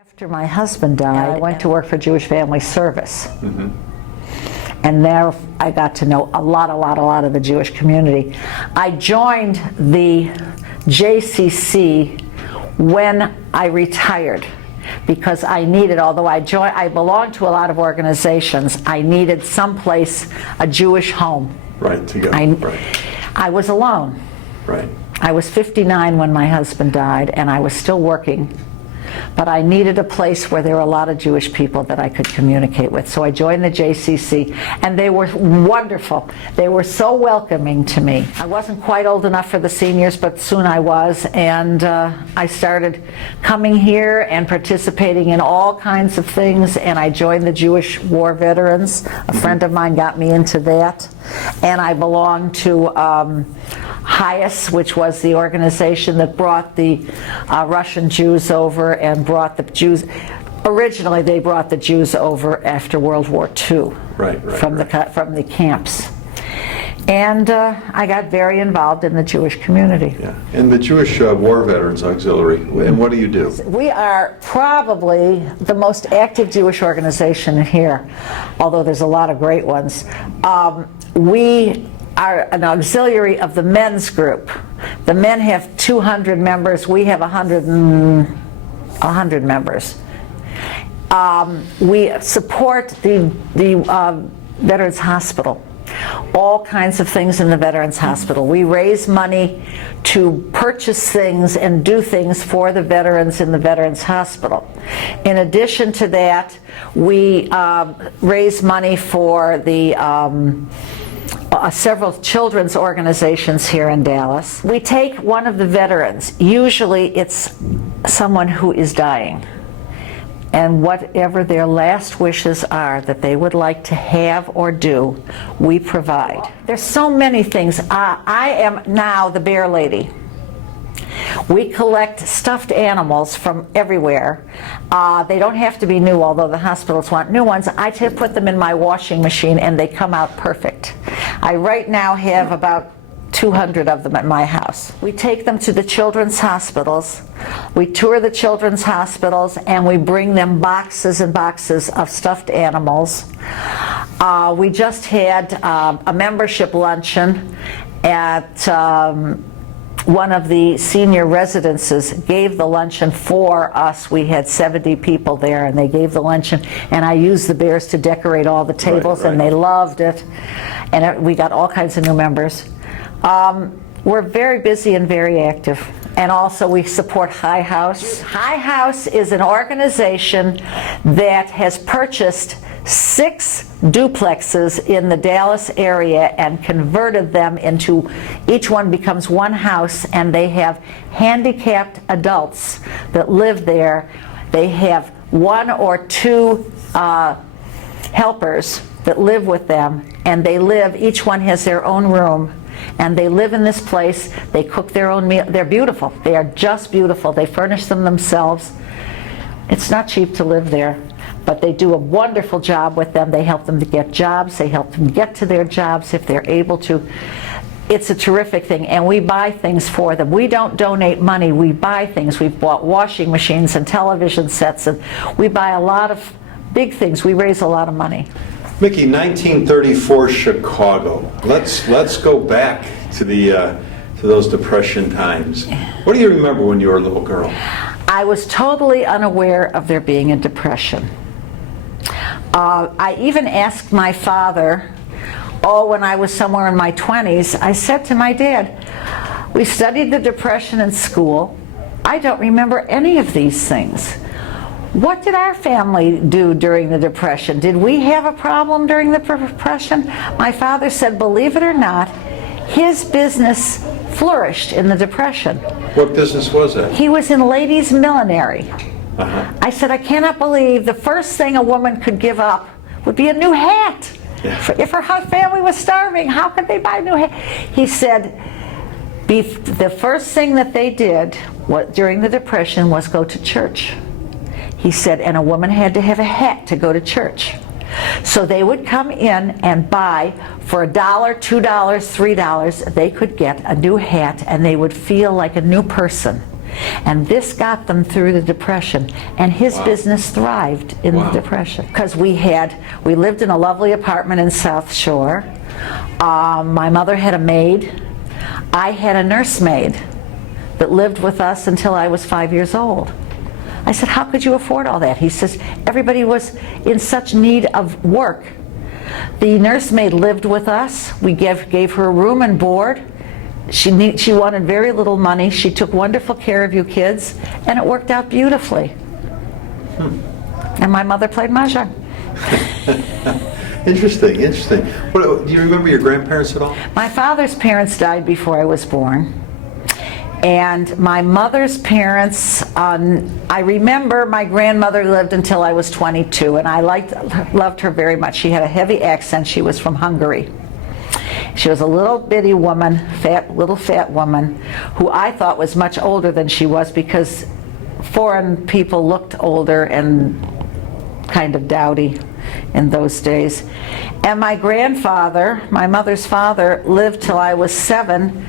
After my husband died, I went to work for Jewish Family Service. And there I got to know a lot of the Jewish community. I joined the JCC when I retired because I needed, although I belonged to a lot of organizations, I needed someplace, a Jewish home. Right, to go. I was alone. Right. I was 59 when my husband died, and I was still working. But I needed a place where there were a lot of Jewish people that I could communicate with. So I joined the JCC, and they were wonderful. They were so welcoming to me. I wasn't quite old enough for the seniors, but soon I was, and I started coming here and participating in all kinds of things, and I joined the Jewish War Veterans. A friend of mine got me into that, and I belonged to HIAS, which was the organization that brought the Russian Jews over and brought the Jews. Originally, they brought the Jews over after World War II from the camps. And I got very involved in the Jewish community. Yeah. And the Jewish War Veterans Auxiliary, and what do you do? We are probably the most active Jewish organization here, although there's a lot of great ones. We are an auxiliary of the men's group. The men have 200 members. We have 100 members. We support the Veterans Hospital. All kinds of things in the Veterans Hospital. We raise money to purchase things and do things for the veterans in the Veterans Hospital. In addition to that, we raise money for the several children's organizations here in Dallas. We take one of the veterans, usually it's someone who is dying, and whatever their last wishes are that they would like to have or do, we provide. There's so many things. I am now the bear lady. We collect stuffed animals from everywhere. They don't have to be new, although the hospitals want new ones. I put them in my washing machine and they come out perfect. I right now have about 200 of them at my house. We take them to the children's hospitals. We tour the children's hospitals and we bring them boxes and boxes of stuffed animals. We just had a membership luncheon at one of the senior residences gave the luncheon for us. We had 70 people there and they gave the luncheon, and I used the bears to decorate all the tables, and they loved it, and we got all kinds of new members. We're very busy and very active. And also we support High House. High House is an organization that has purchased 6 duplexes in the Dallas area and converted them into, each one becomes one house, and they have handicapped adults that live there. They have 1 or 2 helpers that live with them, and they live, each one has their own room. And they live in this place. They cook their own meal. They're beautiful. They are just beautiful. They furnish them themselves. It's not cheap to live there, but they do a wonderful job with them. They help them to get jobs. They help them get to their jobs if they're able to. It's a terrific thing, and we buy things for them. We don't donate money. We buy things. We've bought washing machines and television sets, and we buy a lot of big things. We raise a lot of money. Mickey, 1934 Chicago. Let's go back to those Depression times. What do you remember when you were a little girl? I was totally unaware of there being a depression. I even asked my father, when I was somewhere in my 20s, I said to my dad, we studied the Depression in school. I don't remember any of these things. What did our family do during the Depression? Did we have a problem during the Depression? My father said, believe it or not, his business flourished in the Depression. What business was that? He was in ladies' millinery. I said, I cannot believe the first thing a woman could give up would be a new hat. Yeah. If her family was starving, how could they buy a new hat? He said, the first thing that they did during the Depression was go to church. He said, and a woman had to have a hat to go to church. So they would come in and buy for $1, $2, $3, they could get a new hat, and they would feel like a new person. And this got them through the Depression. And his business thrived in the Depression. Because we lived in a lovely apartment in South Shore. My mother had a maid. I had a nursemaid that lived with us until I was 5 years old. I said, how could you afford all that? He says, everybody was in such need of work. The nursemaid lived with us. We gave her room and board. She wanted very little money. She took wonderful care of you kids, and it worked out beautifully. And my mother played mahjong. Interesting, interesting. Do you remember your grandparents at all? My father's parents died before I was born. And my mother's parents, I remember my grandmother lived until I was 22, and I loved her very much. She had a heavy accent. She was from Hungary. She was a little bitty woman, little fat woman, who I thought was much older than she was, because foreign people looked older and kind of dowdy in those days. And my grandfather, my mother's father, lived till I was 7.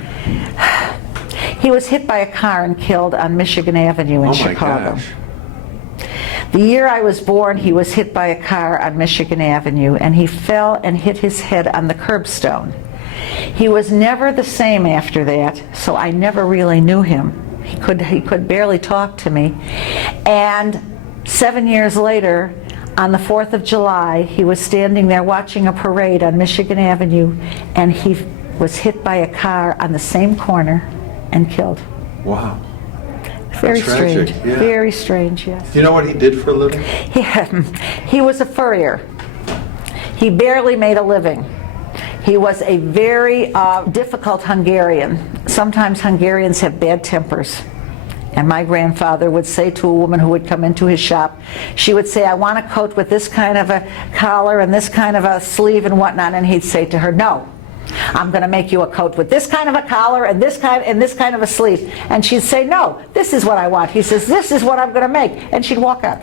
He was hit by a car and killed on Michigan Avenue in Chicago. Gosh. The year I was born, he was hit by a car on Michigan Avenue, and he fell and hit his head on the curbstone. He was never the same after that, so I never really knew him. He could barely talk to me. And 7 years later, on the 4th of July, he was standing there watching a parade on Michigan Avenue, and he was hit by a car on the same corner and killed. Wow. Very Tragic, strange. yeah. Very strange, yes. Do you know what he did for a living? He was a furrier. He barely made a living. He was a very difficult Hungarian. Sometimes Hungarians have bad tempers. And my grandfather would say to a woman who would come into his shop, she would say, I want a coat with this kind of a collar and this kind of a sleeve and whatnot. And he'd say to her, no. I'm going to make you a coat with this kind of a collar and this kind of a sleeve. And she'd say, no, this is what I want. He says, this is what I'm going to make. And she'd walk out.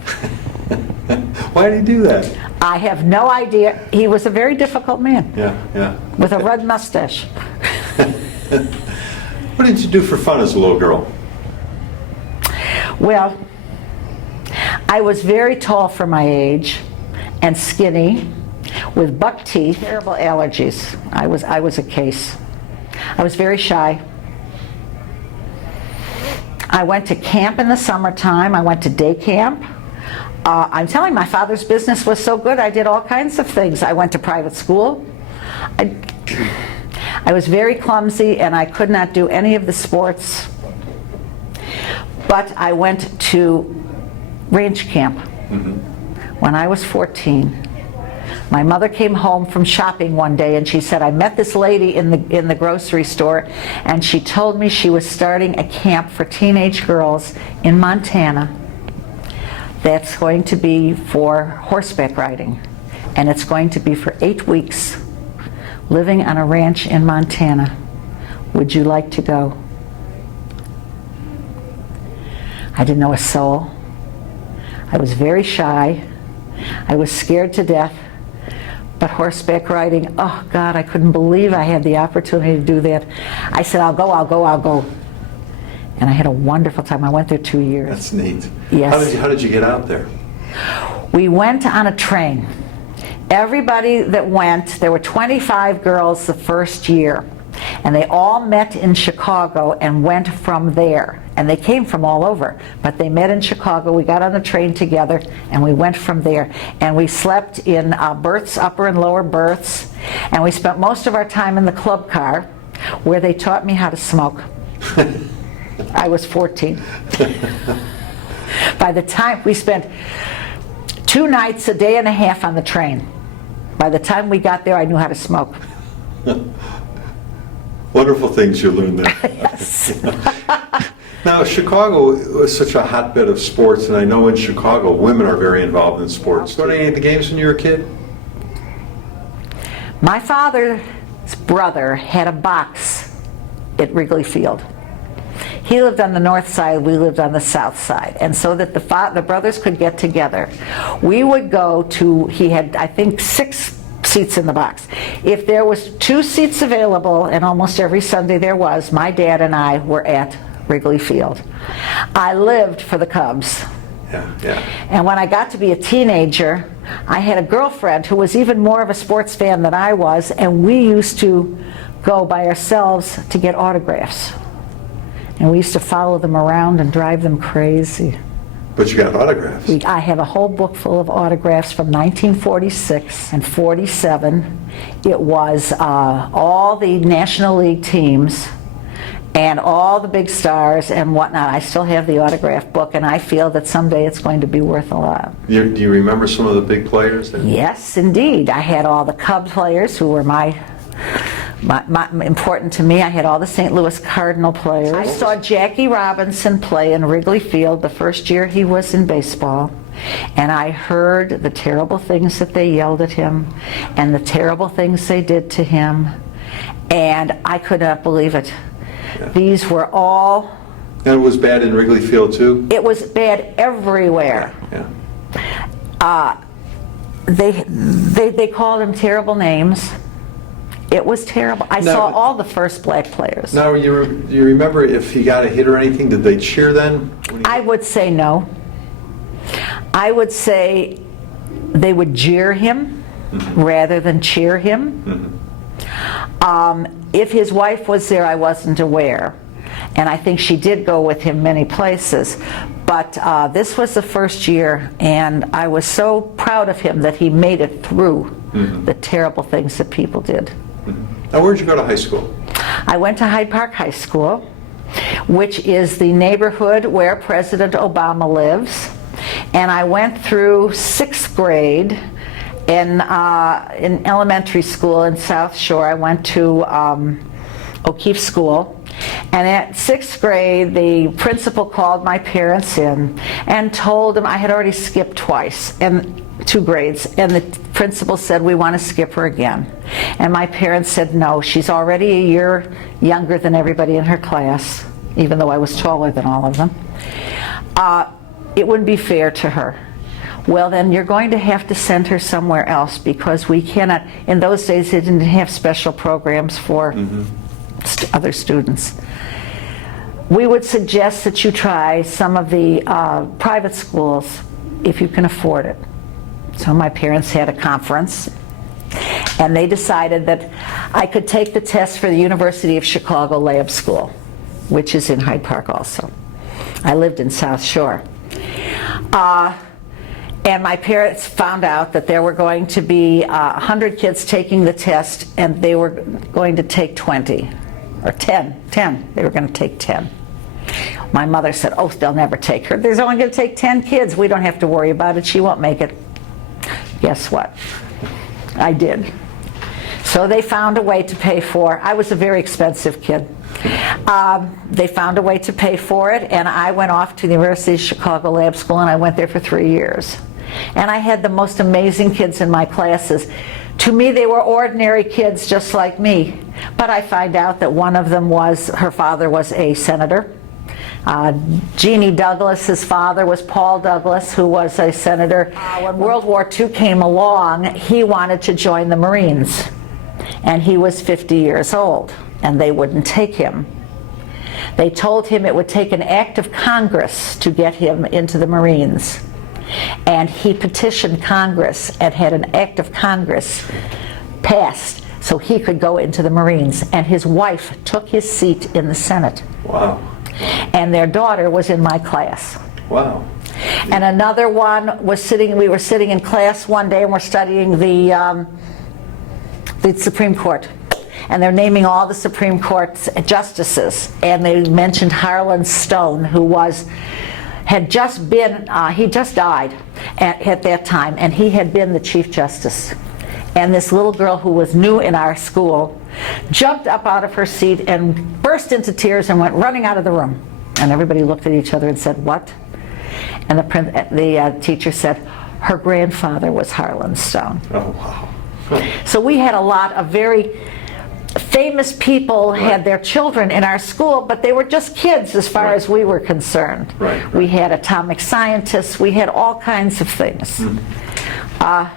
Why did he do that? I have no idea. He was a very difficult man. Yeah. With a red mustache. What did you do for fun as a little girl? Well, I was very tall for my age and skinny, with buck teeth, terrible allergies. I was a case. I was very shy. I went to camp in the summertime. I went to day camp. I'm telling you, my father's business was so good, I did all kinds of things. I went to private school. I was very clumsy, and I could not do any of the sports. But I went to range camp when I was 14. My mother came home from shopping one day, and she said, I met this lady in the grocery store, and she told me she was starting a camp for teenage girls in Montana that's going to be for horseback riding. And it's going to be for 8 weeks, living on a ranch in Montana. Would you like to go? I didn't know a soul. I was very shy. I was scared to death. But horseback riding, oh God, I couldn't believe I had the opportunity to do that. I said, I'll go. And I had a wonderful time. I went there 2 years. That's neat. Yes. How did you get out there? We went on a train. Everybody that went, there were 25 girls the first year, and they all met in Chicago and went from there. And they came from all over, but they met in Chicago. We got on the train together, and we went from there. And we slept in berths, upper and lower berths, and we spent most of our time in the club car, where they taught me how to smoke. I was 14. By the time we spent 2 nights, a day and a half on the train. By the time we got there, I knew how to smoke. Wonderful things you learned there. Yes. Now, Chicago was such a hotbed of sports, and I know in Chicago women are very involved in sports. Go to any of the games when you were a kid? My father's brother had a box at Wrigley Field. He lived on the north side, we lived on the south side. And so that the brothers could get together, we would go to, he had, I think, 6 seats in the box. If there was 2 seats available, and almost every Sunday there was, my dad and I were at Wrigley Field. I lived for the Cubs. Yeah, yeah. And when I got to be a teenager, I had a girlfriend who was even more of a sports fan than I was, and we used to go by ourselves to get autographs. And we used to follow them around and drive them crazy. But you got autographs. I have a whole book full of autographs from 1946 and 47. It was all the National League teams and all the big stars and whatnot. I still have the autograph book, and I feel that someday it's going to be worth a lot. Do you remember some of the big players? Yes, indeed. I had all the Cubs players who were important to me. I had all the St. Louis Cardinal players. I saw Jackie Robinson play in Wrigley Field the first year he was in baseball, and I heard the terrible things that they yelled at him and the terrible things they did to him, and I could not believe it. Yeah. These were all... And it was bad in Wrigley Field too? It was bad everywhere. Yeah. They called him terrible names. It was terrible. I saw all the first black players. Now, do you remember if he got a hit or anything? Did they cheer then? I would say no. I would say they would jeer him rather than cheer him. If his wife was there, I wasn't aware. And I think she did go with him many places. But this was the first year, and I was so proud of him that he made it through the terrible things that people did. Now, where'd you go to high school? I went to Hyde Park High School, which is the neighborhood where President Obama lives. And I went through 6th grade in elementary school in South Shore. I went to O'Keefe School. And at 6th grade, the principal called my parents in and told them I had already skipped twice, and 2 grades, and the principal said, we want to skip her again. And my parents said, no, she's already a year younger than everybody in her class, even though I was taller than all of them. It wouldn't be fair to her. Well, then you're going to have to send her somewhere else, because we cannot, in those days they didn't have special programs for other students. We would suggest that you try some of the private schools if you can afford it. So my parents had a conference, and they decided that I could take the test for the University of Chicago Lab School, which is in Hyde Park also. I lived in South Shore. And my parents found out that there were going to be 100 kids taking the test, and they were going to take 20, or 10. They were going to take 10. My mother said, oh, they'll never take her. There's only going to take 10 kids. We don't have to worry about it. She won't make it. Guess what? I did. So they found a way to pay for, I was a very expensive kid. They found a way to pay for it, and I went off to the University of Chicago Lab School, and I went there for 3 years. And I had the most amazing kids in my classes. To me, they were ordinary kids just like me. But I find out that one of them her father was a senator. Jeannie Douglas, his father was Paul Douglas, who was a senator. When World War II came along, he wanted to join the Marines. And he was 50 years old, and they wouldn't take him. They told him it would take an act of Congress to get him into the Marines. And he petitioned Congress and had an act of Congress passed so he could go into the Marines. And his wife took his seat in the Senate. Wow. And their daughter was in my class. Wow. And another one was we were sitting in class one day, and we're studying the Supreme Court. And they're naming all the Supreme Court justices. And they mentioned Harlan Stone, who had just been, he just died at that time, and he had been the Chief Justice. And this little girl who was new in our school jumped up out of her seat and burst into tears and went running out of the room. And everybody looked at each other and said, what? And the teacher said, her grandfather was Harlan Stone. Oh, wow. So we had a lot of very famous people had their children in our school, but they were just kids as far as we were concerned. We had atomic scientists, we had all kinds of things.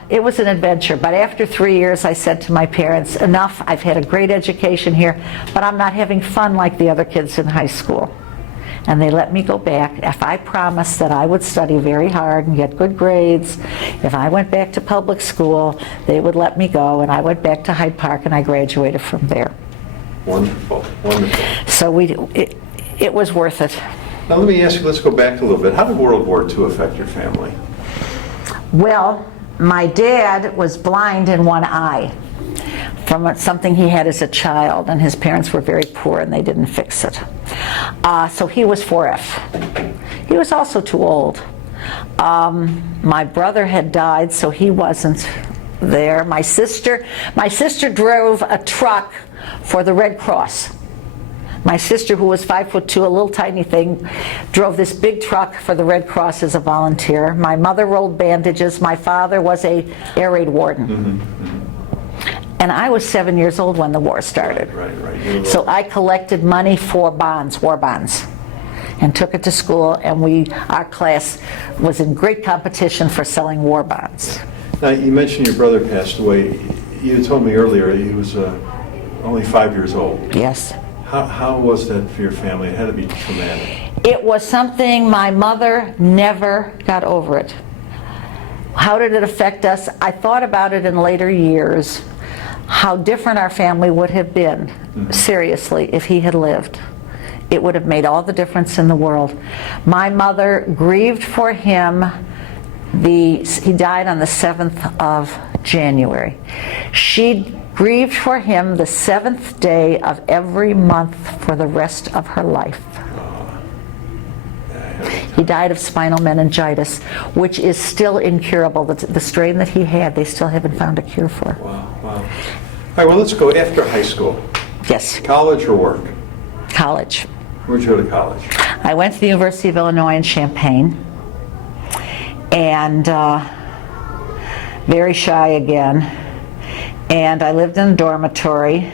It was an adventure, but after 3 years I said to my parents, enough, I've had a great education here, but I'm not having fun like the other kids in high school. and they let me go back. If I promised that I would study very hard and get good grades, if I went back to public school, they would let me go, and I went back to Hyde Park and I graduated from there. Wonderful, wonderful. So it was worth it. Now let me ask you, let's go back a little bit. How did World War II affect your family? Well, my dad was blind in one eye from something he had as a child, and his parents were very poor and they didn't fix it. So he was 4F. He was also too old. My brother had died, so he wasn't there. My sister drove a truck for the Red Cross. My sister, who was 5'2", a little tiny thing, drove this big truck for the Red Cross as a volunteer. My mother rolled bandages. My father was a air raid warden. Mm-hmm. And I was 7 years old when the war started. Right. So I collected money for bonds, war bonds, and took it to school, and our class was in great competition for selling war bonds. Now, you mentioned your brother passed away. You told me earlier he was only 5 years old. Yes. How was that for your family? It had to be traumatic. It was something my mother never got over it. How did it affect us? I thought about it in later years, how different our family would have been, seriously, if he had lived. It would have made all the difference in the world. My mother grieved for him. He died on the 7th of January. She grieved for him the 7th day of every month for the rest of her life. He died of spinal meningitis, which is still incurable. The strain that he had, they still haven't found a cure for. Wow. All right, well, let's go after high school. Yes. College or work? College. Where'd you go to college? I went to the University of Illinois in Champaign, and very shy again. And I lived in a dormitory,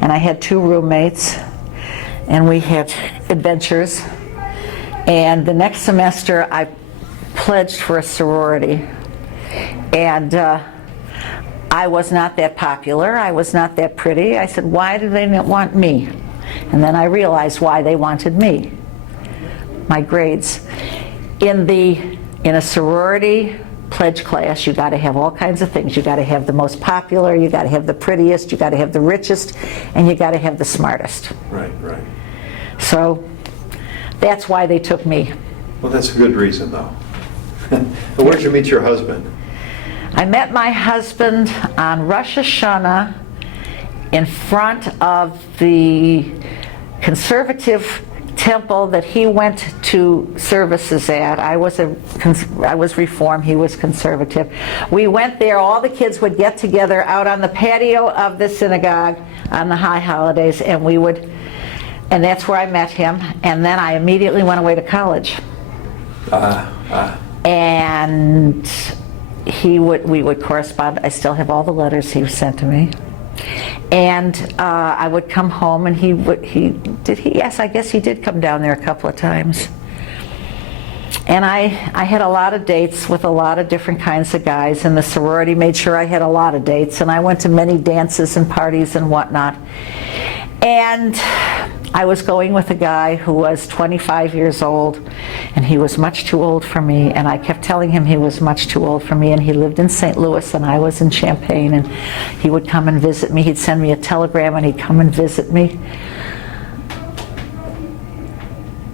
and I had 2 roommates, and we had adventures. And the next semester I pledged for a sorority, and I was not that popular, I was not that pretty. I said, why do they not want me? And then I realized why they wanted me. My grades. In a sorority pledge class, you got to have all kinds of things. You got to have the most popular, you got to have the prettiest, you got to have the richest, and you got to have the smartest. Right. So that's why they took me. Well, that's a good reason, though. Where'd you meet your husband? I met my husband on Rosh Hashanah in front of the conservative temple that he went to services at. I was Reform, he was conservative. We went there, all the kids would get together out on the patio of the synagogue on the high holidays, and and that's where I met him, and then I immediately went away to college. And we would correspond. I still have all the letters he sent to me. And I would come home, and yes, I guess he did come down there a couple of times. And I had a lot of dates with a lot of different kinds of guys, and the sorority made sure I had a lot of dates, and I went to many dances and parties and whatnot. And I was going with a guy who was 25 years old, and he was much too old for me, and I kept telling him he was much too old for me, and he lived in St. Louis and I was in Champaign, and he would come and visit me. He'd send me a telegram and he'd come and visit me.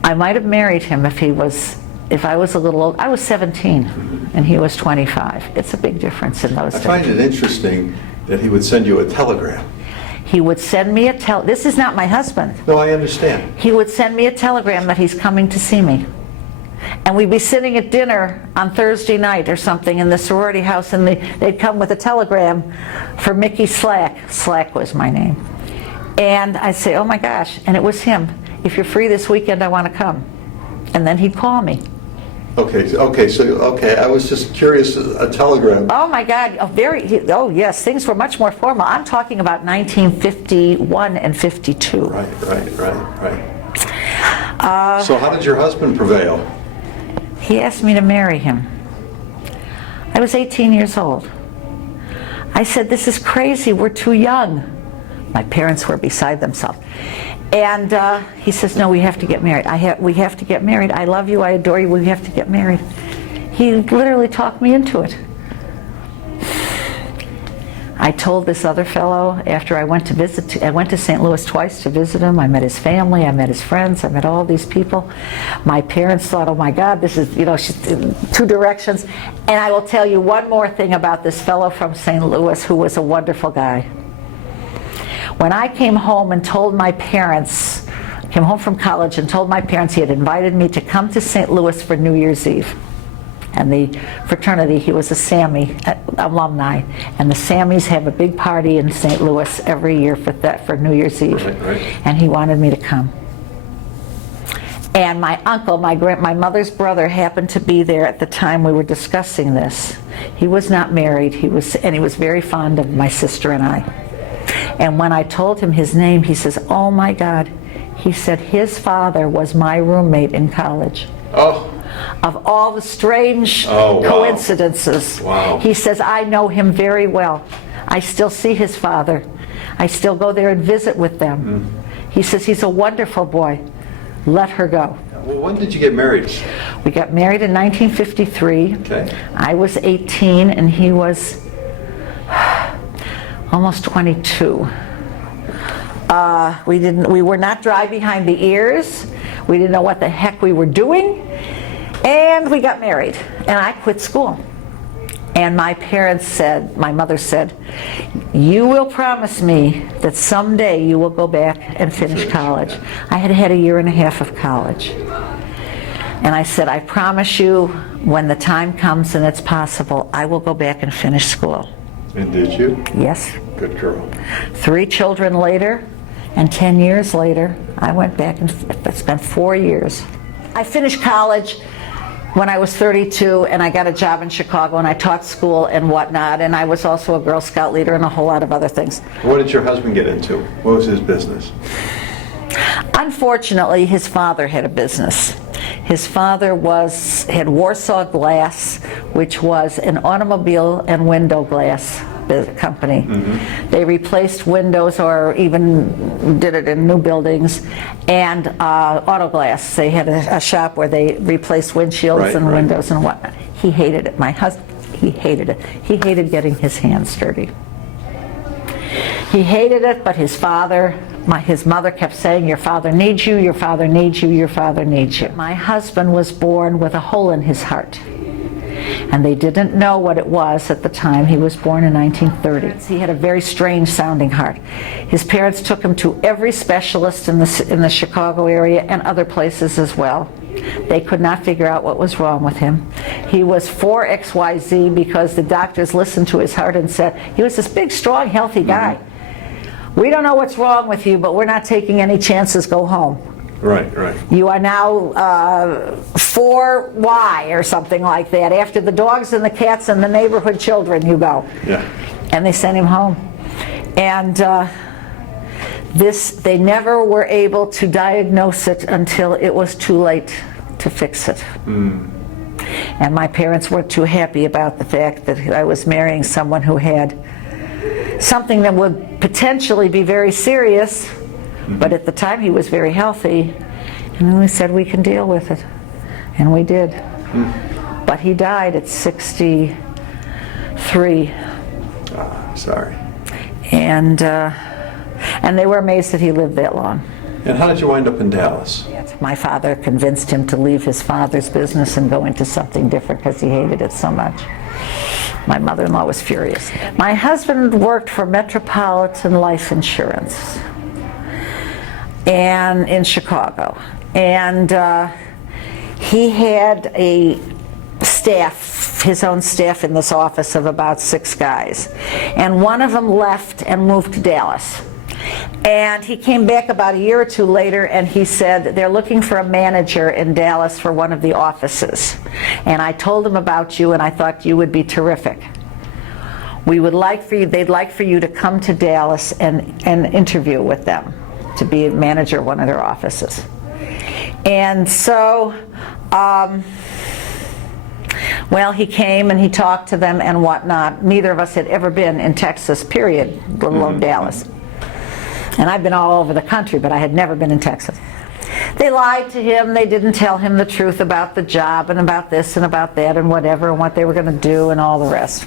I might have married him if I was a little old. I was 17 and he was 25. It's a big difference in those days. I find it interesting that he would send you a telegram. He would send me this is not my husband. No, I understand. He would send me a telegram that he's coming to see me. And we'd be sitting at dinner on Thursday night or something in the sorority house, and they'd come with a telegram for Mickey Slack. Slack was my name. And I'd say, oh my gosh, and it was him. If you're free this weekend, I want to come. And then he'd call me. Okay, I was just curious, a telegram. Oh my God, yes, things were much more formal. I'm talking about 1951 and 52. Right. So how did your husband prevail? He asked me to marry him. I was 18 years old. I said, this is crazy, we're too young. My parents were beside themselves. And he says, no, we have to get married. We have to get married. I love you, I adore you, we have to get married. He literally talked me into it. I told this other fellow after I went to St. Louis twice to visit him. I met his family, I met his friends, I met all these people. My parents thought, oh my God, this is, she's in two directions. And I will tell you one more thing about this fellow from St. Louis who was a wonderful guy. When I came home and told my parents, came home from college and told my parents he had invited me to come to St. Louis for New Year's Eve. And the fraternity, he was a Sammy alumni, and the Sammys have a big party in St. Louis every year for New Year's Eve. Right. And he wanted me to come. And my uncle, my mother's brother, happened to be there at the time we were discussing this. He was not married, he was very fond of my sister and I. And when I told him his name, he says, oh my God, he said his father was my roommate in college. Oh. Of all the strange coincidences. Wow. He says, I know him very well. I still see his father. I still go there and visit with them. He says, he's a wonderful boy. Let her go. Well, when did you get married? We got married in 1953. Okay. I was 18 and he was almost 22. We were not dry behind the ears. We didn't know what the heck we were doing. And we got married. And I quit school. And my mother said, you will promise me that someday you will go back and finish college. I had had a year and a half of college. And I said, I promise you, when the time comes and it's possible, I will go back and finish school. And did you? Yes. Good girl. 3 children later, and 10 years later, I went back and spent 4 years. I finished college when I was 32, and I got a job in Chicago, and I taught school and whatnot, and I was also a Girl Scout leader and a whole lot of other things. What did your husband get into? What was his business? Unfortunately, his father had a business. His father had Warsaw Glass, which was an automobile and window glass company. They replaced windows or even did it in new buildings, and auto glass. They had a shop where they replaced windshields and windows and whatnot. He hated it. My husband, he hated it. He hated getting his hands dirty. He hated it, but his mother kept saying, your father needs you, your father needs you, your father needs you. My husband was born with a hole in his heart. And they didn't know what it was at the time. He was born in 1930. He had a very strange sounding heart. His parents took him to every specialist in the Chicago area and other places as well. They could not figure out what was wrong with him. He was 4XYZ because the doctors listened to his heart and said, he was this big, strong, healthy guy. We don't know what's wrong with you, but we're not taking any chances, go home. Right. You are now 4Y or something like that. After the dogs and the cats and the neighborhood children, you go. Yeah. And they sent him home. And they never were able to diagnose it until it was too late to fix it. And my parents weren't too happy about the fact that I was marrying someone who had something that would potentially be very serious. But at the time he was very healthy, and then we said we can deal with it, and we did. But he died at 63. Sorry. And they were amazed that he lived that long. And how did you wind up in Dallas? My father convinced him to leave his father's business and go into something different because he hated it so much. My mother-in-law was furious. My husband worked for Metropolitan Life Insurance and in Chicago, and he had a staff, his own staff in this office of about 6 guys, and one of them left and moved to Dallas. And he came back about a year or 2 later, and he said they're looking for a manager in Dallas for one of the offices, and I told him about you and I thought you would be terrific. They'd like for you to come to Dallas and interview with them to be a manager of one of their offices. And so, he came and he talked to them and whatnot. Neither of us had ever been in Texas, period, let alone Dallas. And I've been all over the country, but I had never been in Texas. They lied to him. They didn't tell him the truth about the job and about this and about that and whatever and what they were going to do and all the rest.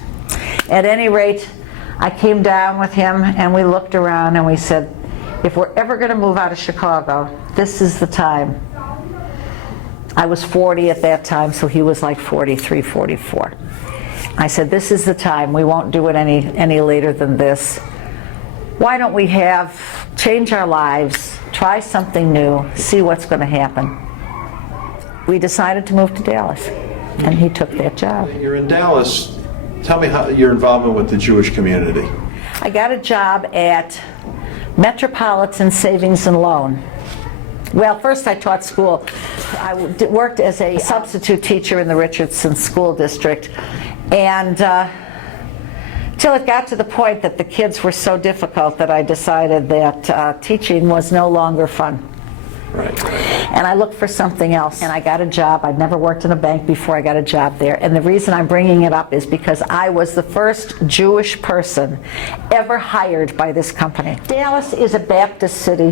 At any rate, I came down with him and we looked around and we said, if we're ever going to move out of Chicago, this is the time. I was 40 at that time, so he was like 43, 44. I said, this is the time. We won't do it any later than this. Why don't we change our lives, try something new, see what's going to happen. We decided to move to Dallas, and he took that job. You're in Dallas. Tell me how your involvement with the Jewish community. I got a job at Metropolitan Savings and Loan. Well, first I taught school. I worked as a substitute teacher in the Richardson School District, and till it got to the point that the kids were so difficult that I decided that teaching was no longer fun. Right. And I looked for something else, and I got a job. I'd never worked in a bank before. I got a job there, and the reason I'm bringing it up is because I was the first Jewish person ever hired by this company. Dallas is a Baptist city.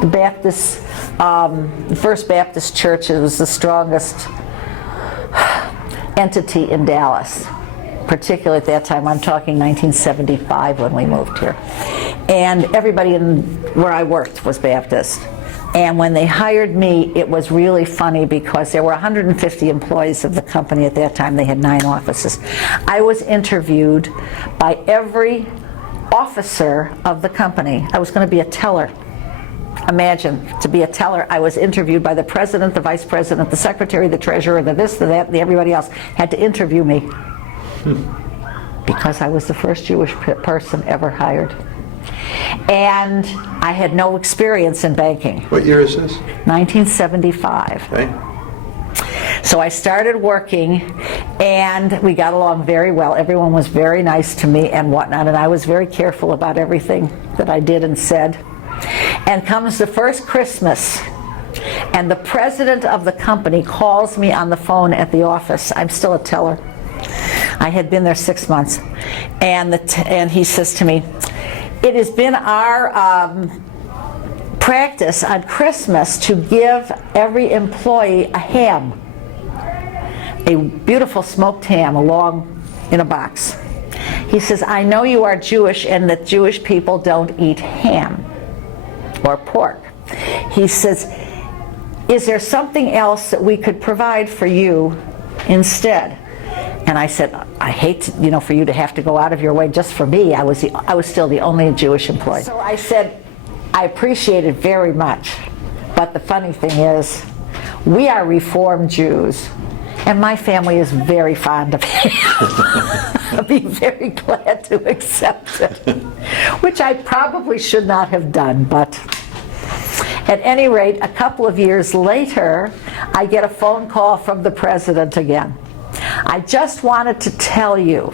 The First Baptist Church was the strongest entity in Dallas, particularly at that time. I'm talking 1975 when we moved here. And everybody where I worked was Baptist. And when they hired me, it was really funny because there were 150 employees of the company at that time. They had 9 offices. I was interviewed by every officer of the company. I was going to be a teller. Imagine, to be a teller, I was interviewed by the president, the vice president, the secretary, the treasurer, the this, the that, the everybody else had to interview me because I was the first Jewish person ever hired. And I had no experience in banking. What year is this? 1975. Okay. So I started working, and we got along very well. Everyone was very nice to me and whatnot, and I was very careful about everything that I did and said. And comes the first Christmas, and the president of the company calls me on the phone at the office. I'm still a teller. I had been there 6 months. And he says to me, it has been our practice on Christmas to give every employee a ham, a beautiful smoked ham in a box. He says, I know you are Jewish and that Jewish people don't eat ham or pork. He says, is there something else that we could provide for you instead? And I said, I hate for you to have to go out of your way just for me. I was still the only Jewish employee. So I said, I appreciate it very much, but the funny thing is, we are Reformed Jews, and my family is very fond of it. I'd be very glad to accept it, which I probably should not have done, but at any rate, a couple of years later, I get a phone call from the president again. I just wanted to tell you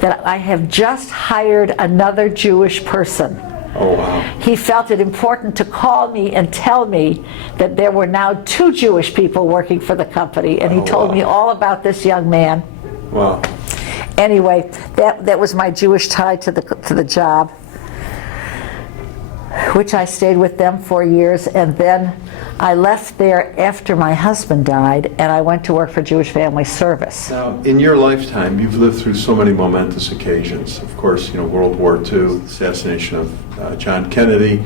that I have just hired another Jewish person. Oh, wow. He felt it important to call me and tell me that there were now 2 Jewish people working for the company, and he told me all about this young man. Wow. Anyway, that was my Jewish tie to the job, which I stayed with them for years, and then I left there after my husband died, and I went to work for Jewish Family Service. Now, in your lifetime, you've lived through so many momentous occasions. Of course, World War II, the assassination of John Kennedy,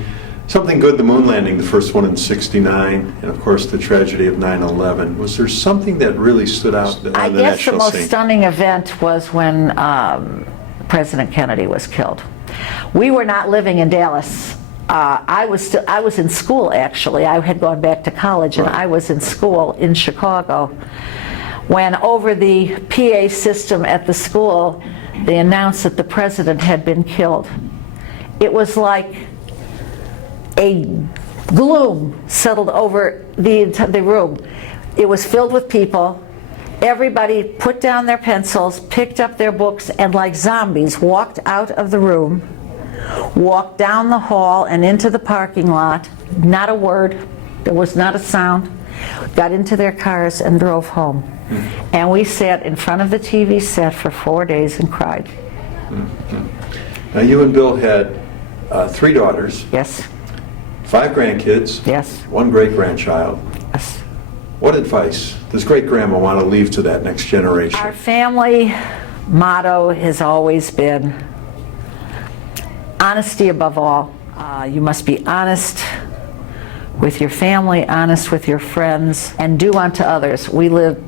something good, the moon landing, the first one in '69, and of course the tragedy of 9/11. Was there something that really stood out on the national scene? I guess the most stunning event was when President Kennedy was killed. We were not living in Dallas. I was in school, actually. I had gone back to college, and I was in school in Chicago when, over the PA system at the school, they announced that the president had been killed. It was like a gloom settled over the room. It was filled with people. Everybody put down their pencils, picked up their books, and like zombies walked out of the room, walked down the hall and into the parking lot. Not a word. There was not a sound. Got into their cars and drove home. Mm-hmm. And we sat in front of the TV set for 4 days and cried. Mm-hmm. Now, you and Bill had 3 daughters, Yes, 5 grandkids, yes, 1 great-grandchild. yes. What advice does great-grandma want to leave to that next generation? Our family motto has always been honesty above all. You must be honest with your family, honest with your friends, and do unto others. We live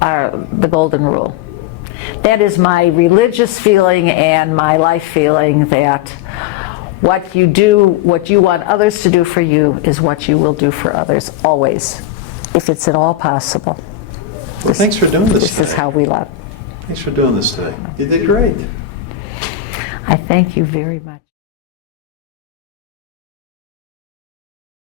the golden rule. That is my religious feeling and my life feeling, that what you do, what you want others to do for you is what you will do for others, always, if it's at all possible. Well, thanks for doing this This today. is how we love. Thanks for doing this today. You did great. I thank you very much.